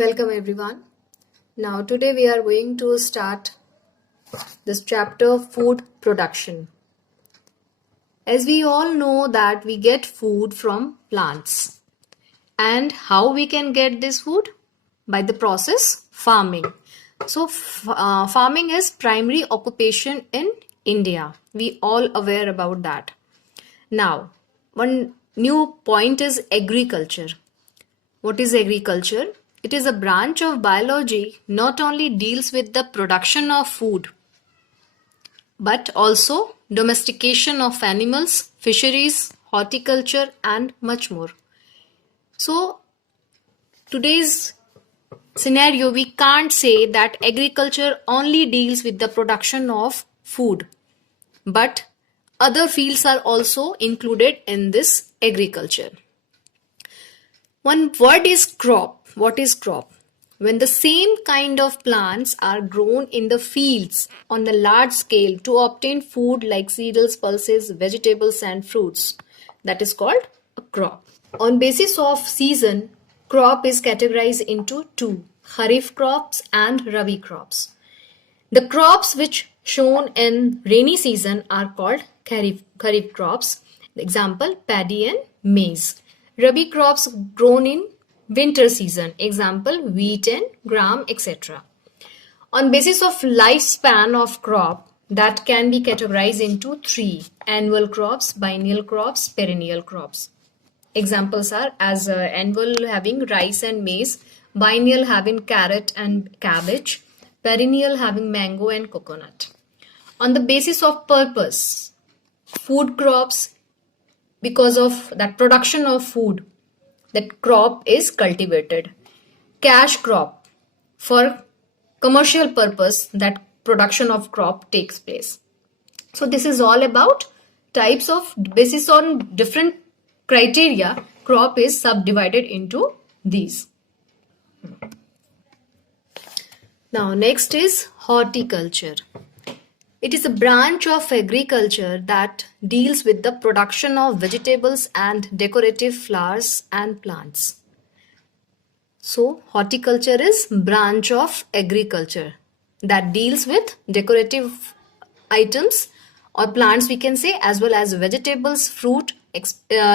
Welcome everyone. Now today we are going to start this chapter food production. As we all know that we get food from plants. And how we can get this food? By the process farming. So farming is primary occupation in India. We all aware about that. Now, one new point is agriculture. What is agriculture? It is a branch of biology not only deals with the production of food but also domestication of animals, fisheries, horticulture and much more. So today's scenario we can't say that agriculture only deals with the production of food but other fields are also included in this agriculture. One word is crop. What is crop? When the same kind of plants are grown in the fields on a large scale to obtain food like cereals, pulses, vegetables and fruits. That is called a crop. On basis of season, crop is categorized into two, Kharif crops and Rabi crops. The crops which shown in rainy season are called Kharif crops. Example, paddy and maize. Rabi crops grown in winter season. Example, wheat and gram, etc. On basis of lifespan of crop, that can be categorized into three, annual crops, biennial crops, perennial crops. Examples are as annual having rice and maize, biennial having carrot and cabbage, perennial having mango and coconut. On the basis of purpose, food crops, because of that production of food, that crop is cultivated. Cash crop, for commercial purpose, that production of crop takes place. So this is all about types of, basis on different criteria, crop is subdivided into these. Now next is horticulture. It is a branch of agriculture that deals with the production of vegetables and decorative flowers and plants. So horticulture is branch of agriculture that deals with decorative items or plants, we can say, as well as vegetables, fruit,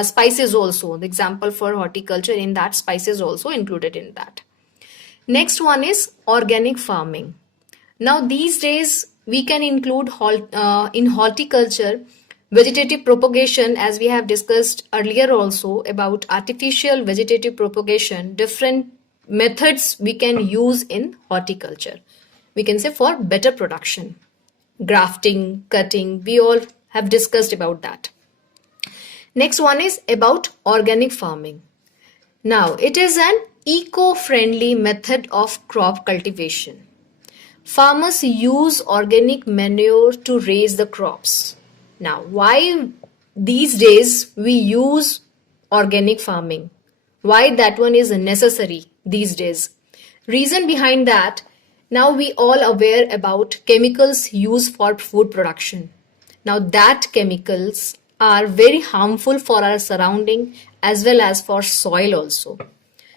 spices also. The example for horticulture in that, spices also included in that. Next one is organic farming. Now these days we can include in horticulture vegetative propagation, as we have discussed earlier also about artificial vegetative propagation. Different methods we can use in horticulture, we can say, for better production. Grafting, cutting, we all have discussed about that. Next one is about organic farming. Now it is an eco-friendly method of crop cultivation. Farmers use organic manure to raise the crops. Now, why these days we use organic farming? Why that one is necessary these days? Reason behind that, now we all aware about chemicals used for food production. Now that chemicals are very harmful for our surrounding as well as for soil also.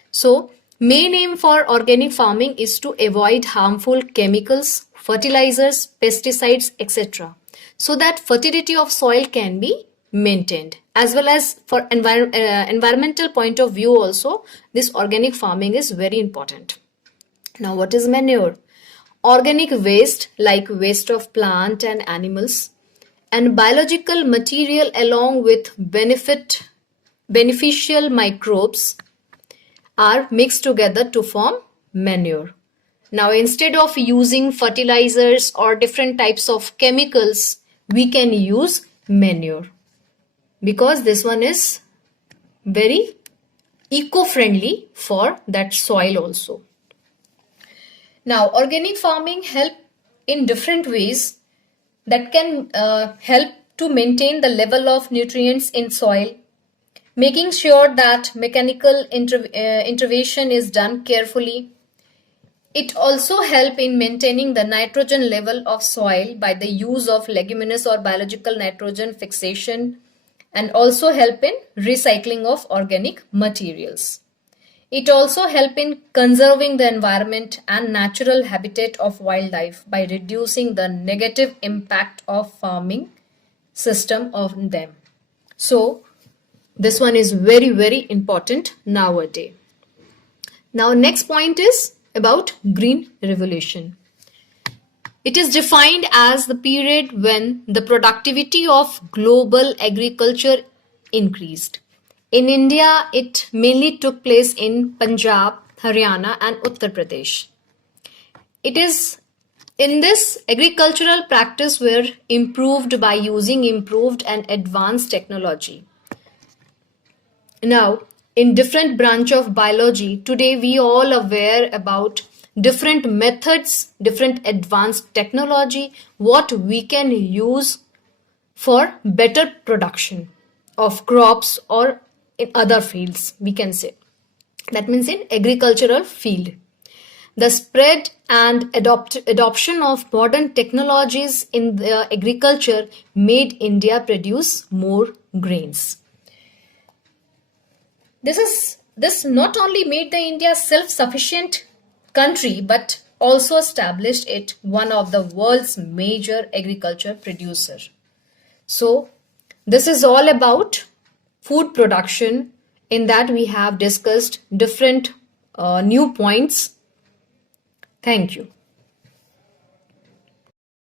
So main aim for organic farming is to avoid harmful chemicals, fertilizers, pesticides, etc. so that fertility of soil can be maintained, as well as for environmental point of view also, this organic farming is very important. Now what is manure? Organic waste like waste of plant and animals and biological material along with beneficial microbes are mixed together to form manure. Now instead of using fertilizers or different types of chemicals, we can use manure because this one is very eco-friendly for that soil also. Now organic farming help in different ways that can help to maintain the level of nutrients in soil, making sure that mechanical intervention is done carefully. It also helps in maintaining the nitrogen level of soil by the use of leguminous or biological nitrogen fixation, and also help in recycling of organic materials. It also helps in conserving the environment and natural habitat of wildlife by reducing the negative impact of farming system on them. So this one is very, very important nowadays. Now next point is about Green Revolution. It is defined as the period when the productivity of global agriculture increased. In India, it mainly took place in Punjab, Haryana, and Uttar Pradesh. It is in this agricultural practice were improved by using improved and advanced technology. Now, in different branch of biology, today we all aware about different methods, different advanced technology, what we can use for better production of crops or in other fields, we can say. That means in agricultural field. The spread and adoption of modern technologies in the agriculture made India produce more grains. This not only made the India self-sufficient country but also established it one of the world's major agriculture producer. So this is all about food production. In that we have discussed different new points. Thank you.